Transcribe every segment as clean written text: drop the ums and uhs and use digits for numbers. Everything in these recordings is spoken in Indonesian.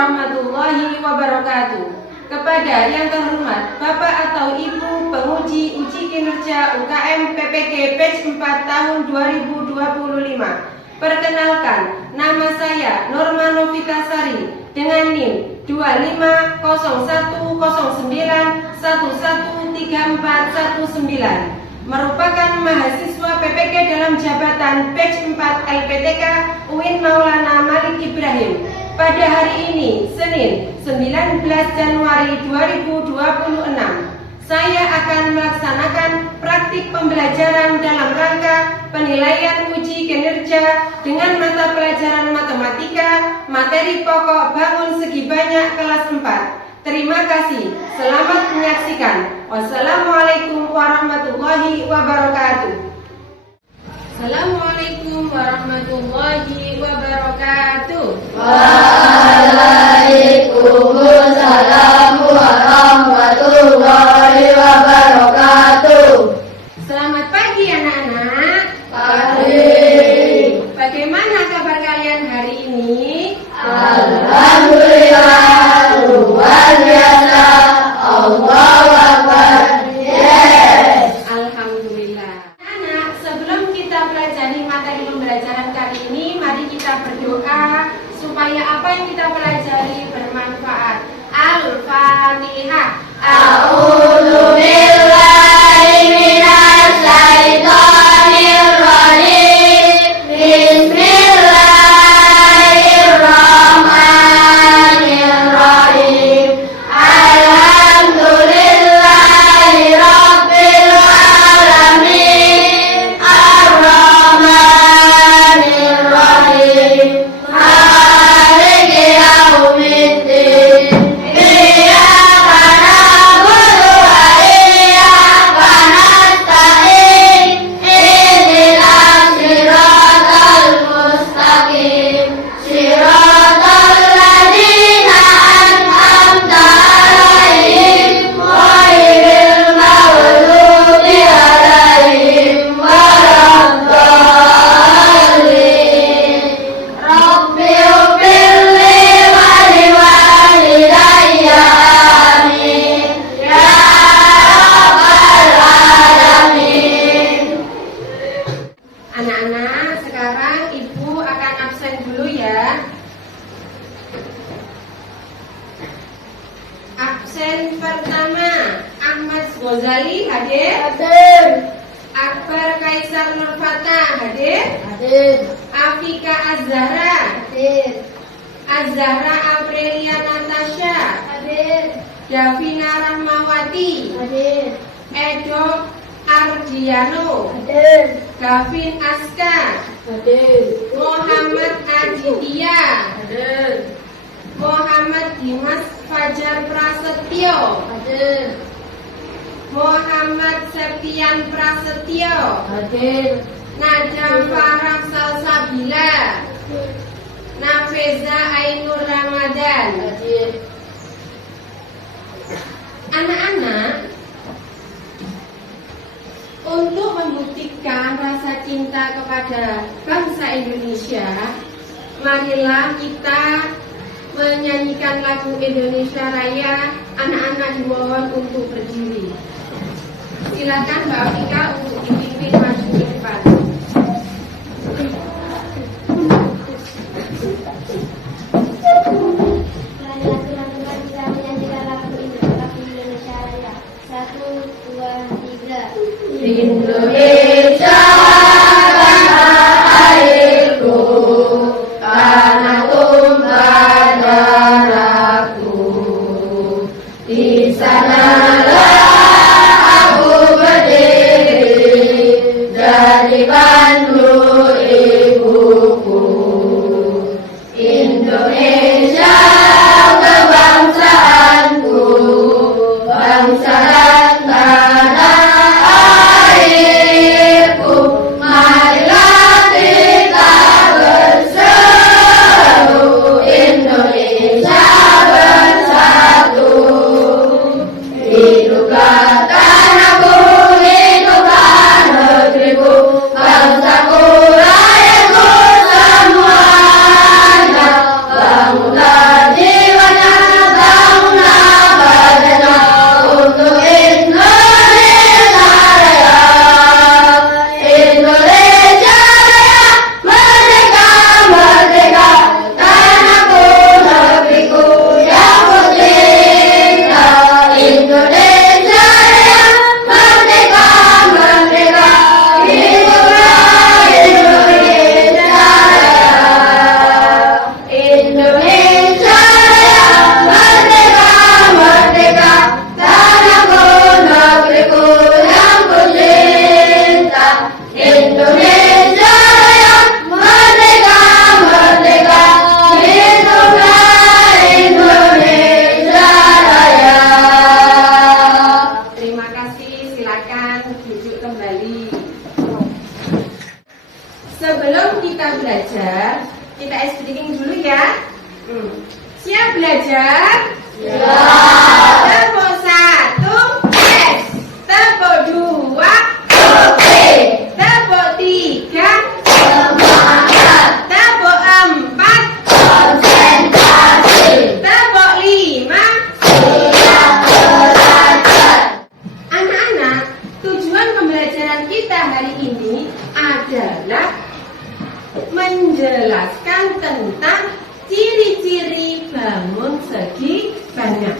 warahmatullahi wabarakatuh. Kepada yang terhormat Bapak atau Ibu penguji uji kinerja UKM PPG batch 4 tahun 2025. Perkenalkan, nama saya Norma Novitasari dengan NIM 2509113419, merupakan mahasiswa PPG dalam jabatan batch 4 LPTK UIN Maulana Malik Ibrahim. Pada hari ini, Senin 19 Januari 2026, saya akan melaksanakan praktik pembelajaran dalam rangka penilaian uji kinerja dengan mata pelajaran matematika, materi pokok bangun segi banyak kelas 4. Terima kasih. Selamat menyaksikan. Wassalamualaikum warahmatullahi wabarakatuh. Assalamualaikum warahmatullahi wabarakatuh. Waalaikumsalam warahmatullahi wabarakatuh. Selamat pagi anak-anak. Pagi. Bagaimana kabar kalian hari ini? Alhamdulillah, luar biasa. Allahu Akbar. Yes. Alhamdulillah. Anak, sebelum kita pelajari materi pembelajaran kali ini, mari kita berdoa supaya apa yang kita pelajari bermanfaat. Al-Fatihah. A'udzu billahi minasy syaithanir rajim. Bismillahirrahmanirrahim. Alhamdulillahi rabbil alamin. Ar-Rahmanir Rahim. Maliki yaumiddin. Iyyaka na'budu wa iyyaka nasta'in. Ihdinas siratal mustaqim. Siratal ladzina an'amta 'alaihim ghairil maghdubi 'alaihim waladdallin. Rabbi ighfirli wa liwalidayya. Amin. Ya Rabbal Alamin. Anak-anak, sekarang Ibu akan absen dulu ya. Absen pertama, Ahmad Ghazali hadir. Hadir. Akbar Kaisar Nurfata hadir. Hadir. Afika Az-Zahra. Hadir. Az-Zahra Aprilia Natasha. Hadir. Davina Rahmawati. Hadir. Edo Ardiano. Hadir. Gavin Aska. Hadir. Muhammad Aditya. Hadir. Muhammad Dimas Fajar Prasetyo. Hadir. Muhammad Septian Prasetyo. Hadir. Najam Farah Salsabila. Nafeza Ainur Ramadan. Hadir. Anak-anak, untuk membuktikan rasa cinta kepada bangsa Indonesia, marilah kita menyanyikan lagu Indonesia Raya. Anak-anak dimohon untuk berdiri. Silakan Mbak Afika untuk dipimpin maju ke depan. Marilah teman-teman kita menyanyikan lagu Indonesia Raya. 1, 2, 3. Indonesia tanah airku, tanah tumpah darahku. Di sanalah aku berdiri, jadi pandu ibuku. Indonesia kebangsaanku, bangsa dan tanah airku. Marilah kita berseru, Indonesia bersatu. Hiduplah tanahku, hiduplah negeriku, bangsaku, rakyatku. sebelum kita belajar, kita speaking dulu ya. Siap belajar? Siap. Tepuk 1, yes. Tepuk 2, Oke. tepuk 3, Semangat. tepuk 4, Konsentrasi. tepuk 5. Siap belajar. Anak-anak, tujuan pembelajaran kita hari ini adalah menjelaskan tentang ciri-ciri bangun segi banyak.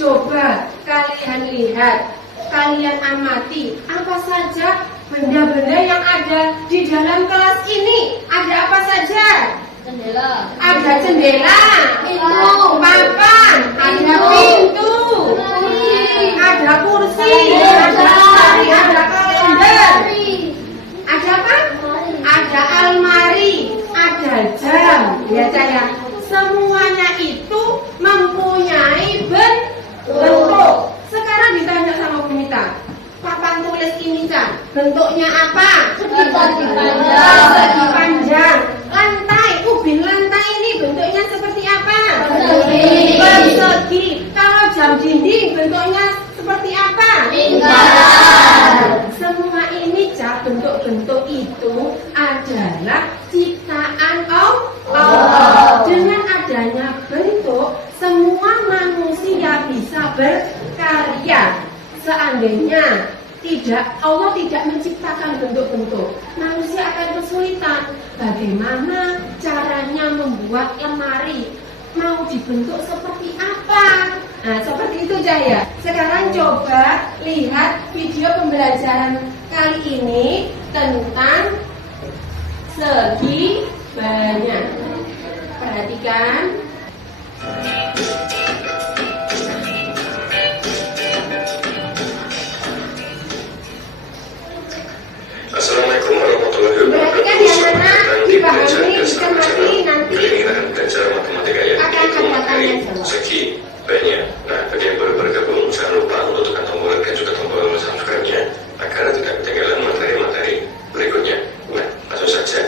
Coba kalian lihat, kalian amati apa saja benda-benda yang ada di dalam kelas ini. Ada apa saja? Jendela. Ada jendela, Pintu. papan, ada pintu, ada kursi, ada lemari, ada kalender. Ada apa? Ada almari, ada jam. Ya sayang, semuanya itu mempunyai bentuk. Sekarang ditanya sama Bu Mita, papan tulis ini Cang, bentuknya apa? Persegi panjang. Persegi panjang. Lantai, ubin lantai ini bentuknya seperti apa? Persegi. Persegi. Kalau jam dinding bentuknya seperti apa? Lingkaran. Semua ini Cak, bentuk-bentuk itu adalah ciptaan Allah. Dengan adanya bentuk, semua manusia bisa berkarya. Seandainya Allah tidak menciptakan bentuk-bentuk, manusia akan kesulitan. Bagaimana caranya membuat lemari? Mau dibentuk seperti apa? Nah, seperti itu Jaya. Sekarang coba lihat video pembelajaran kali ini tentang segi banyak. Perhatikan. Assalamualaikum warahmatullahi wabarakatuh. Perhatikan ya anak, dipahami, Bersama dicermati, nanti kali ini akan belajar matematika ya. akan Yaitu ada materi tanya jawab. segi banyak. Nah, bagi yang baru bergabung, jangan lupa untuk tekan tombol like dan juga tombol subscribe-nya agar tidak ketinggalan materi-materi berikutnya. Nah, langsung saja.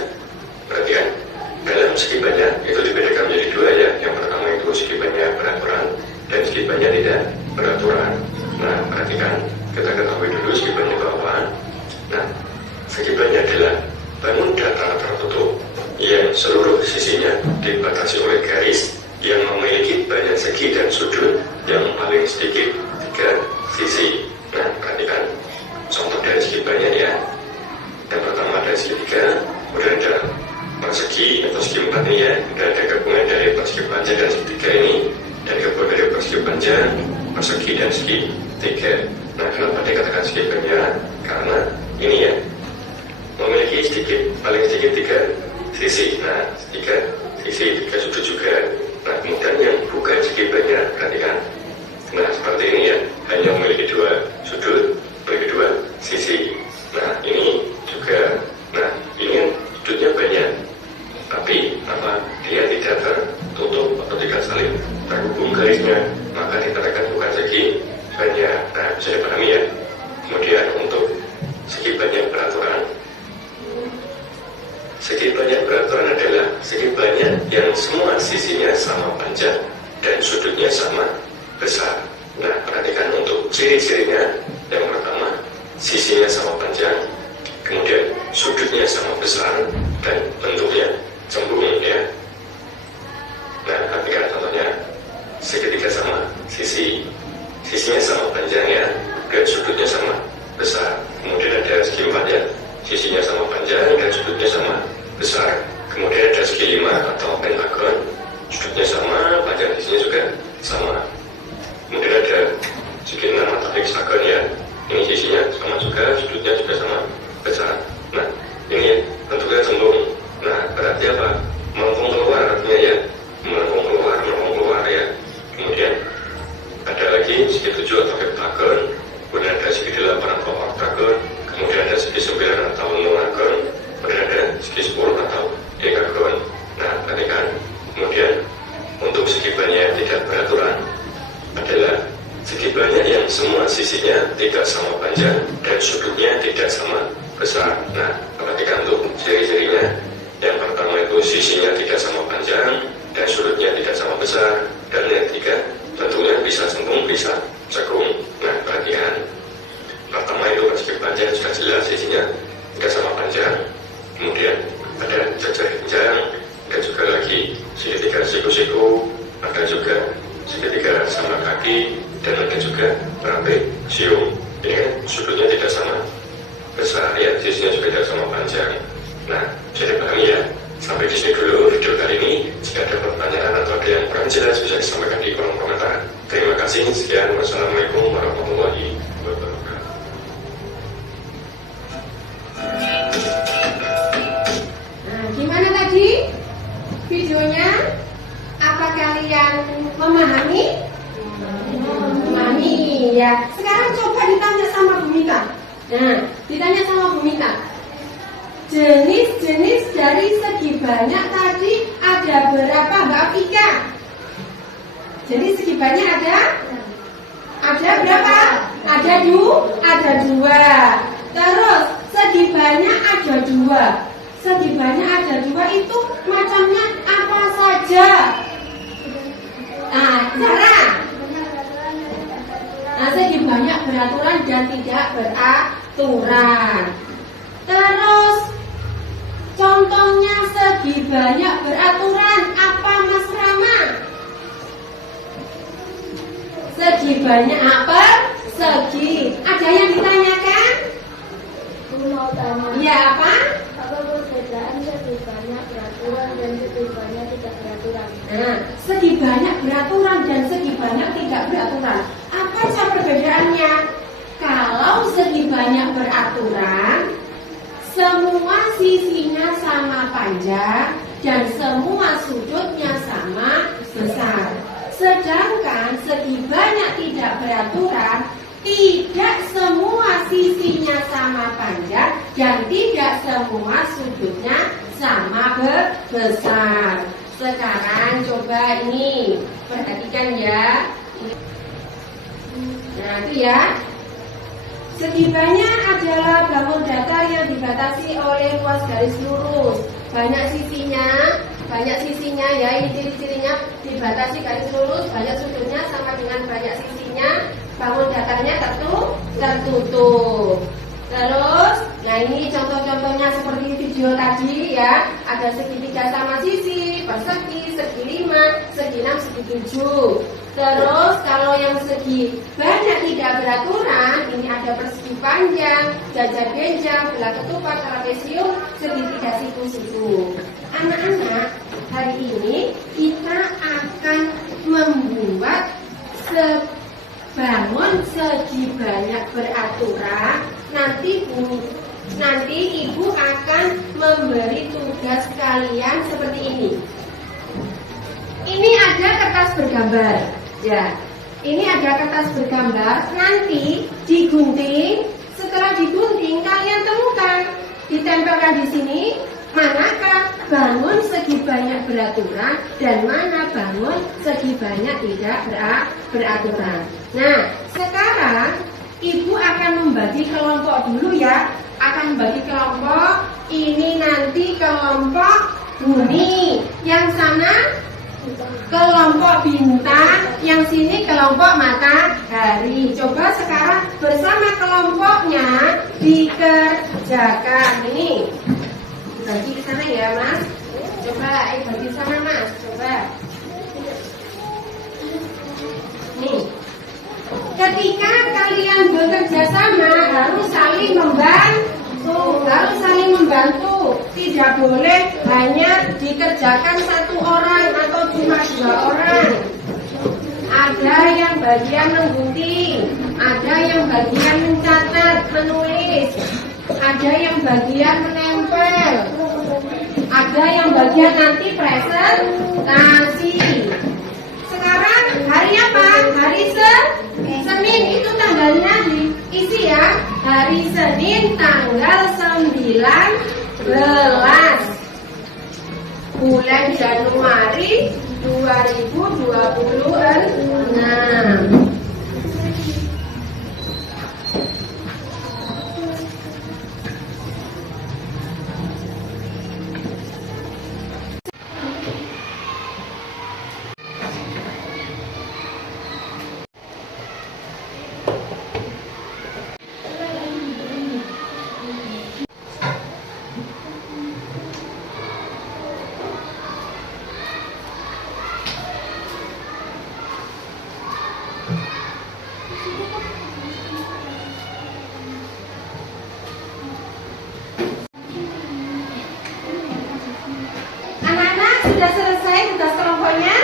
Perhatikan, dalam segi banyak itu dibedakan menjadi dua ya. Yang pertama itu segi banyak beraturan dan segi banyak tidak beraturan. Nah, perhatikan, kita ketahui dulu segi banyak itu apa. Nah, segi banyak adalah bangun datar tertutup yang seluruh sisinya dibatasi oleh garis yang memiliki banyak segi dan sudut yang paling sedikit 3 sisi. Nah, perhatikan contoh dari segi banyak ya. Yang pertama ada segi 3, kemudian ada persegi atau segi 4 ini ya. Kemudian ada gabungan dari persegi panjang dan segi 3 ini, dan gabungan dari persegi panjang, persegi dan segi 3. Nah, kenapa dikatakan segi banyak? Karena ini ya, memiliki paling sedikit 3 sisi. Nah, 3 sisi, 3 sudut juga. Nah, kemudian yang bukan segi banyak, perhatikan. Nah, seperti ini ya, hanya memiliki 2 sudut, memiliki 2 sisi. Nah, ini juga, nah, ini sudutnya banyak, tapi apa? Dia tidak tertutup atau tidak saling terhubung garisnya, maka dikatakan bukan segi banyak. Nah, bisa dipahami ya. Kemudian untuk segi banyak beraturan. Segi banyak beraturan adalah segi banyak yang semua sisinya sama panjang dan sudutnya sama besar. Nah, perhatikan untuk ciri-cirinya. Yang pertama, sisinya sama panjang, kemudian sudutnya sama besar, dan bentuknya cembung ya. Nah, perhatikan contohnya. Segitiga sama sisinya sama panjang ya, dan sudutnya sama besar. Kemudian ada segi 4 ya, sisinya sama panjang dan sudutnya sama besar. Kemudian ada segi 5 atau pentagon, sudutnya sama, panjang sisinya juga sama. Kemudian ada segi 6 atau heksagon ya, ini sisinya sama juga, sudutnya juga sama besar. Nah, ini bentuknya cembung. Nah, berarti apa? Melengkung keluar artinya ya, melengkung keluar ya. Kemudian ada lagi segi 7 atau heptagon, kemudian ada segi 8 atau oktagon, kemudian ada segi 9 atau nonagon, kemudian ada segi 10 atau dekagon. Nah, perhatikan. Kemudian Ya, sekarang coba ditanya sama Bu Mita. Nah, ditanya sama Bu Mita. Jenis-jenis dari segi banyak tadi ada berapa, Mbak Afika? Jadi segi banyak ada berapa? Ada dua. Terus segi banyak ada dua. Segi banyak ada dua itu macamnya apa saja? Nah, Zara. Nah, segi banyak beraturan dan tidak beraturan. Terus contohnya segi banyak beraturan apa, Mas Rama? Segi banyak apa? Segi. Ada yang ditanyakan? Mau tanya. Ya, apa? Apa perbedaan segi banyak beraturan dan segi banyak tidak beraturan? Nah, segi banyak beraturan dan segi banyak tidak beraturan. Apa saja perbedaannya? Kalau segi banyak beraturan, semua sisinya sama panjang dan semua sudutnya sama besar. Sedangkan segi banyak tidak beraturan, tidak semua sisinya sama panjang dan tidak semua sudutnya sama besar. Sekarang coba ini, perhatikan ya. Nah, itu ya. Segi banyak adalah bangun datar yang dibatasi oleh luas garis lurus. Banyak sisinya ya, ini ciri-cirinya dibatasi garis lurus, banyak sudutnya sama dengan banyak sisinya, bangun datarnya tertutup. Terus, nah ini contoh-contohnya seperti video tadi ya, ada segitiga sama sisi, persegi, segi 5, segi 6, segi 7. Terus kalau yang segi banyak tidak beraturan, ini ada persegi panjang, jajar genjang, belah ketupat, trapesium, segitiga siku-siku. Anak-anak, hari ini kita akan membuat bangun segi banyak beraturan. Nanti ibu akan memberi tugas kalian seperti ini. Ini ada kertas bergambar. Ya, ini ada kertas bergambar. Nanti digunting. Setelah digunting, kalian temukan, ditempelkan di sini. Manakah bangun segi banyak beraturan dan mana bangun segi banyak tidak beraturan. Nah, sekarang ibu akan membagi kelompok dulu ya. Akan membagi kelompok. Ini nanti kelompok bumi. Yang sana kelompok bintang. Yang sini kelompok matahari. Coba sekarang bersama kelompoknya dikerjakan. Ini bagi ke sana ya, Mas. Coba bagi sana, Mas. Coba. Nih. Ketika kalian bekerja sama harus saling membantu. Tidak boleh hanya dikerjakan satu orang atau cuma 2 orang. Ada yang bagian menggunting, ada yang bagian mencatat, menulis, ada yang bagian menempel, ada yang bagian nanti presentasi. Sekarang hari apa? Hari Senin, itu tanggalnya diisi ya. Hari Senin tanggal 19 bulan Januari 2026. Sudah selesai tugas kelompoknya?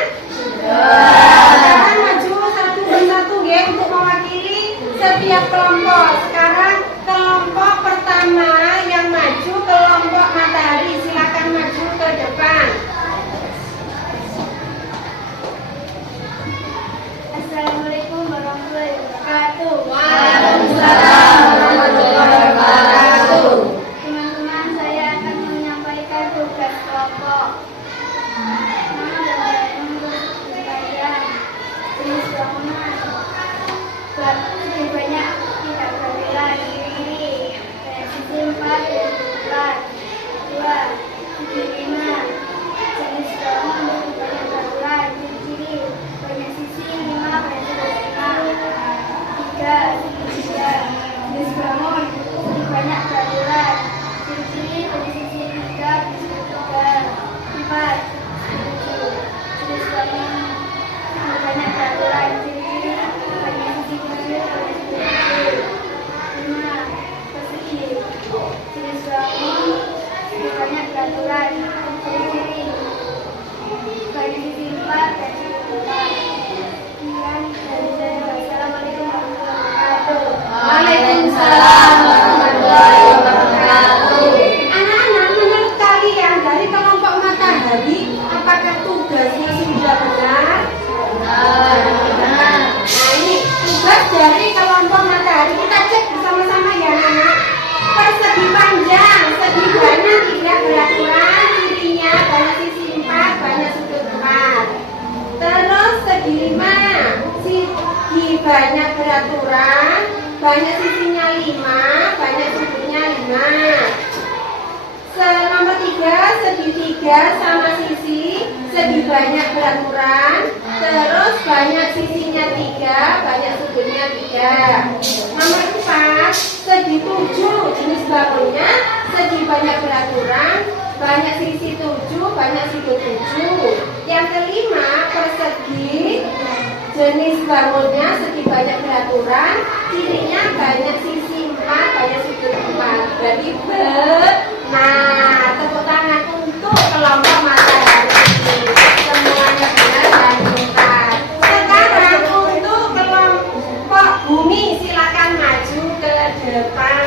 Sekarang maju satu persatu ya untuk mewakili setiap kelompok. Sekarang kelompok pertama yang maju kelompok matahari, silakan maju ke depan. Assalamualaikum warahmatullahi wabarakatuh. Nomor 3, segitiga sama sisi, segi banyak beraturan, terus banyak sisinya 3, banyak sudutnya 3. Nomor 4, segi 7, jenis bangunnya, segi banyak beraturan, banyak sisi 7, banyak sudut 7. Yang kelima, persegi, jenis bangunnya, segi banyak beraturan, cirinya banyak sisi 4, banyak sudut 4. Berarti nah, tepuk tangan untuk kelompok matahari ini. Semuanya benar dan benar. Sekarang untuk kelompok bumi, silakan maju ke depan.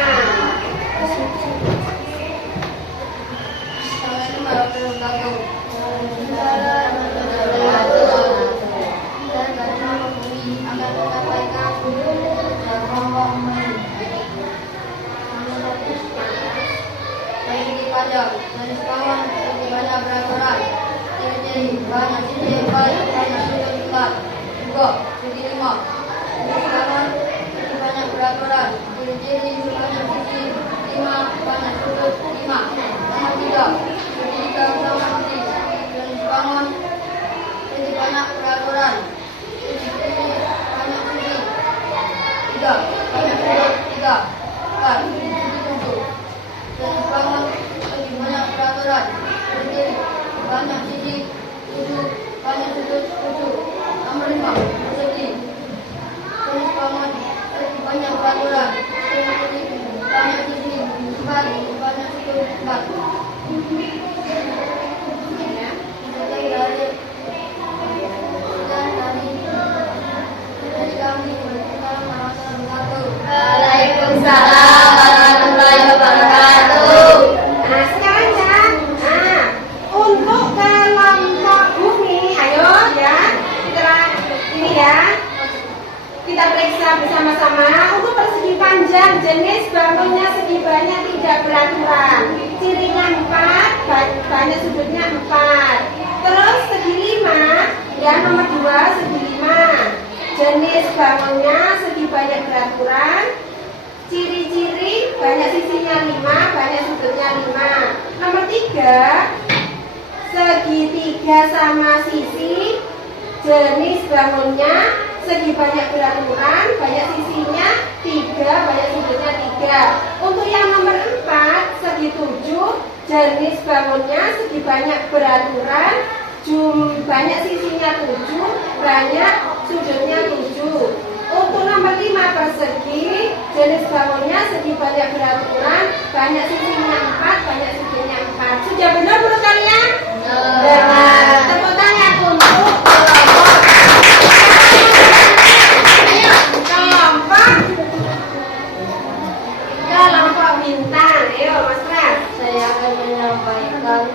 Jenis kawan lebih banyak beraturan, ciri-ciri banyak sisi, banyak sudut 4. Juga segi 5. Jenis kawan lebih banyak beraturan, ciri-ciri banyak sisi 5, banyak sudut 5. Nomor 3, segitiga sama sisi. Jenis kawan lebih banyak beraturan, ciri-ciri banyak sisi 3, banyak sudut 3. 4, segi 7. Jenis kawan banyak peraturan, berdiri, banyak sisi 7, banyak sudut 7. Nomor 5, persegi. Jenis bangun, segi banyak peraturan, berdiri, banyak sisi 4, banyak sudut 4. Waalaikumsalam warahmatullahi wabarakatuh. Nah, sekarang ya. Nah, untuk kelompok bumi, ayo ya. Ini ya. Kita periksa bersama-sama. Untuk persegi panjang, jenis bangunnya segi banyak tidak beraturan. Cirinya 4, banyak sudutnya 4. Terus segi 5, ya nomor 2 segi 5. Jenis bangunnya segi banyak beraturan. Ciri-ciri banyak sisinya 5, banyak sudutnya 5. Nomor 3, segitiga sama sisi, jenis bangunnya segi banyak beraturan, banyak sisinya 3, banyak sudutnya 3. Untuk yang nomor 4, segi 7, jenis bangunnya segi banyak beraturan, banyak sisinya 7, banyak sudutnya 7. Untuk nomor 5, persegi, jenis bangunnya segi banyak beraturan, banyak sisinya 4, banyak sudutnya 4. Sudah benar menurut kalian? Benar. Tepuk tangan untuk kelompok bintang. Ayo Mas Pras. Saya akan menyampaikan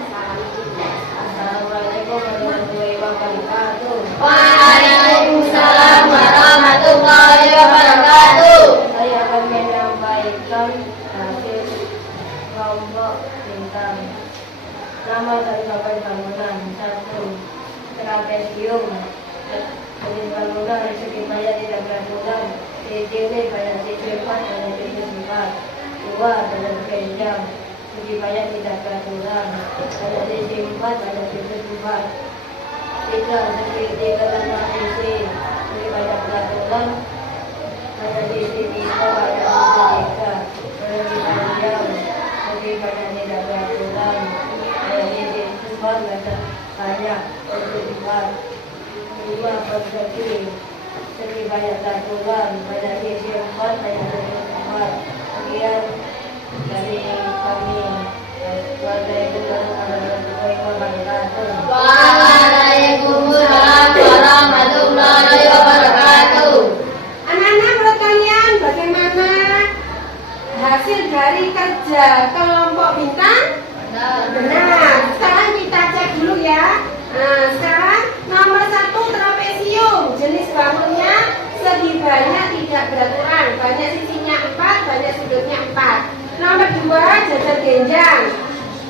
Assalamualaikum warahmatullahi wabarakatuh. Waalaikumsalam warahmatullahi wabarakatuh. Saya akan menyampaikan hasil kelompok bintang. Nama dan kabar bangunan. 1. Trapesium. Jenis bangunan segi banyak tidak beraturan. Ciri-ciri banyak sisi 4, banyak sisi 4. 2. Banyak kenjang. Segi banyak tidak beraturan. Banyak sisi 4, banyak sisi 4. 3. Segitiga sama sisi. Segi banyak beraturan. Banyak sisi 3, banyak sisi 3. Segi panjang. Segi banyak tidak beraturan. Banyak sisi 4, banyak sisi 4. 5. Persegi. Segi banyak beraturan. Banyak sisi 4, banyak sisi 4. Sekian dari kami. Waalaikumsalam warahmatullahi wabarakatuh. Waalaikumsalam warahmatullahi wabarakatuh. Anak-anak, menurut kalian bagaimana hasil dari kerja kelompok bintang? Benar. Sekarang kita cek dulu ya. Nah, sekarang nomor 1, trapesium. Jenis bangunnya segi banyak tidak beraturan, banyak sisinya 4, banyak sudutnya 4. Nomor 2, jajar genjang.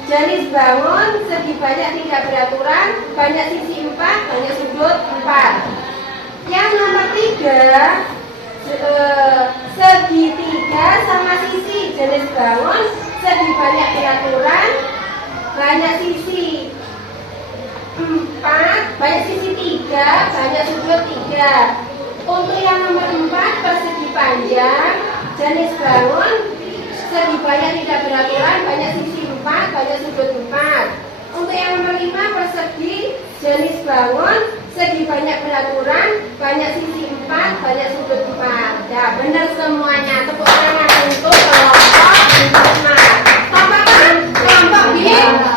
Jenis bangun segi banyak tidak beraturan, banyak sisi 4, banyak sudut 4. Yang nomor 3, segitiga sama sisi. Jenis bangun segi banyak beraturan, Ya, untuk yang nomor 4 persegi panjang, jenis bangun segi banyak tidak beraturan, banyak sisi 4, banyak sudut 4. Untuk yang nomor 5 persegi jenis bangun segi banyak beraturan, banyak sisi 4, banyak sudut 4. Ya, benar semuanya. Tepuk tangan untuk kelompok 4.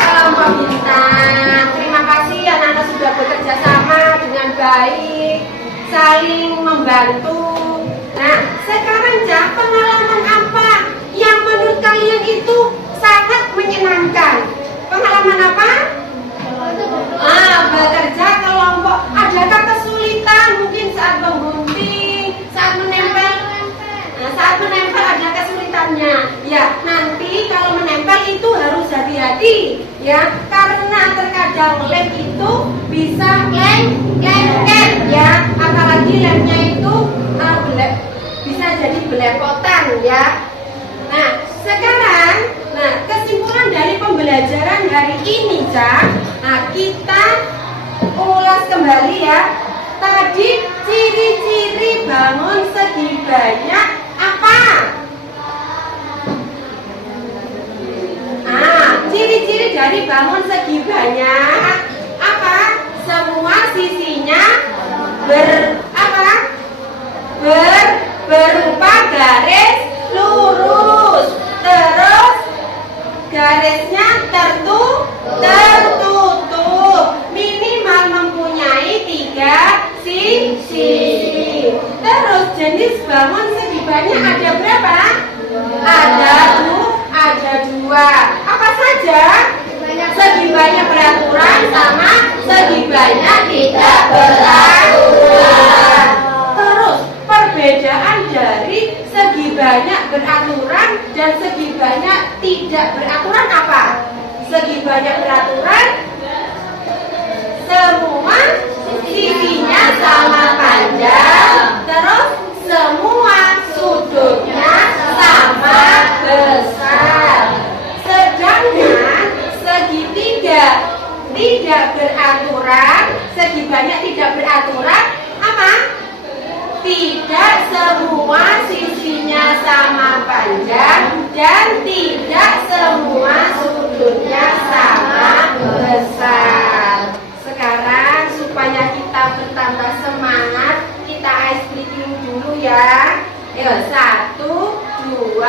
Kelompok bintang. Terima kasih anak-anak sudah bekerja sama dengan baik, saling membantu. Nah, sekarang pengalaman apa yang menurut kalian itu sangat menyenangkan? Pengalaman apa? Bekerja kelompok. Adakah kesulitan mungkin saat menggunting, saat menempel? Nah, saat menempel ada kesulitannya. Ya, nanti kalau menempel itu harus hati-hati ya, karena terkadang lem itu bisa lengket ya, apalagi lemnya itu bisa jadi belepotan ya. Nah, sekarang kesimpulan dari pembelajaran hari ini, kita ulas kembali ya. Tadi ciri-ciri bangun segi banyak apa? Ciri-ciri dari bangun segi banyak apa? Semua sisinya berupa garis lurus, terus garisnya tertutup, minimal mempunyai 3 sisi. Terus jenis bangun segi banyak ada berapa? Ada 2. Apa saja? Segi banyak beraturan sama segi banyak tidak beraturan. Terus perbedaan dari segi banyak beraturan dan segi banyak tidak beraturan apa? Segi banyak beraturan semua sisinya sama panjang, terus semua sudutnya sama besar. Sedangkan segitiga tidak beraturan, segi banyak tidak beraturan apa? Tidak semua sisinya sama panjang dan tidak semua sudutnya sama besar. Sekarang supaya kita bertambah semangat, kita ice breaking dulu ya. Ayo, 1, 2,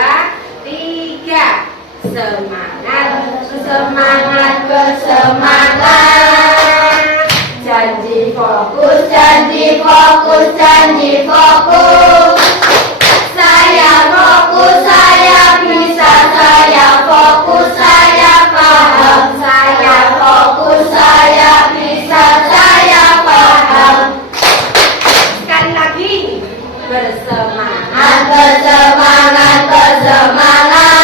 3. Semangat, semangat, bersemangat. Janji fokus, janji fokus, janji fokus. Saya fokus, saya bisa, saya fokus, saya paham. Saya fokus, saya bisa, saya paham. Sekali lagi, bersemangat, bersemangat, bersemangat.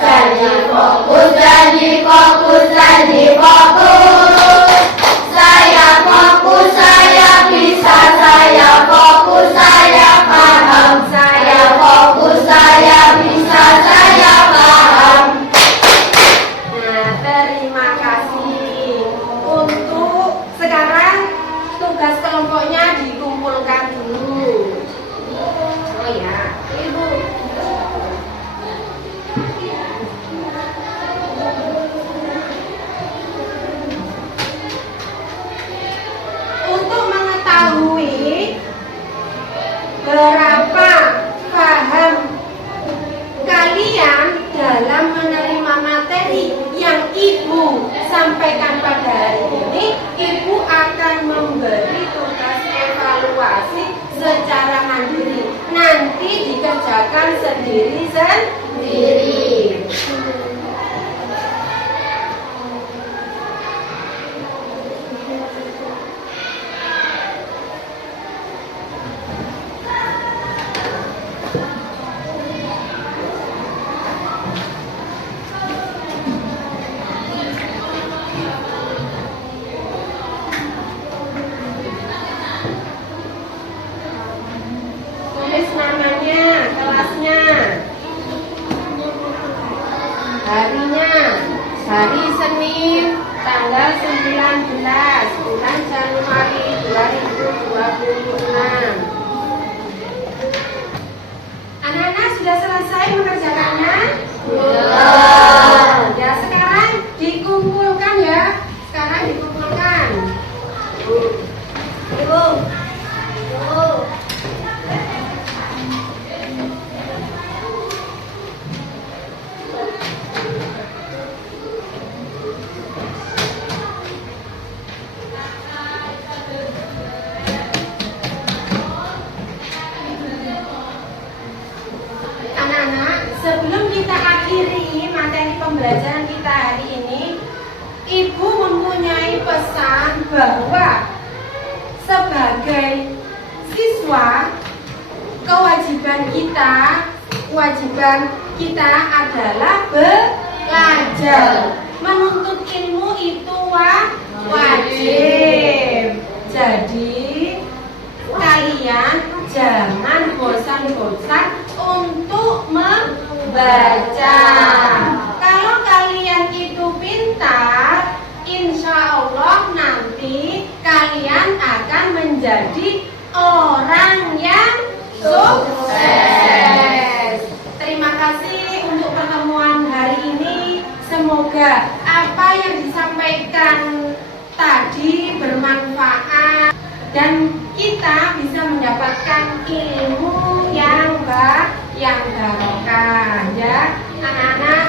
Janji fokus, janji fokus, janji fokus. Saya fokus, saya bisa, saya fokus, saya paham. Saya fokus, saya bisa, saya paham. Nah, terima kasih. Untuk sekarang tugas kelompoknya dikumpulkan dulu. Oh ya, Ibu. Untuk mengetahui berapa paham kalian dalam menerima materi yang Ibu sampaikan pada hari ini, Ibu akan memberi tugas evaluasi secara mandiri. Nanti dikerjakan sendiri-sendiri. Tulis namanya, kelasnya, harinya, hari Senin tanggal 19 bulan Januari 2026. Anak-anak sudah selesai mengerjakannya? Sudah. Ya, sekarang dikumpulkan ya. Sekarang dikumpulkan. Ibu. Anak-anak, sebelum kita akhiri materi pembelajaran kita hari ini, Ibu mempunyai pesan bahwa sebagai siswa, kewajiban kita adalah belajar. Menuntut ilmu itu wajib. Jadi kalian jangan bosan-bosan untuk membaca. Kalau kalian itu pintar, insya Allah nanti kalian akan menjadi orang yang sukses. Terima kasih untuk pertemuan hari ini. Semoga apa yang disampaikan tadi bermanfaat dan kita bisa mendapatkan ilmu yang barokah ya. Anak-anak,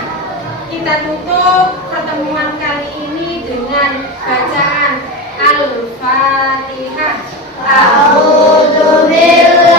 kita tutup pertemuan kali ini dengan bacaan Al-Fatihah. A'udzu billahi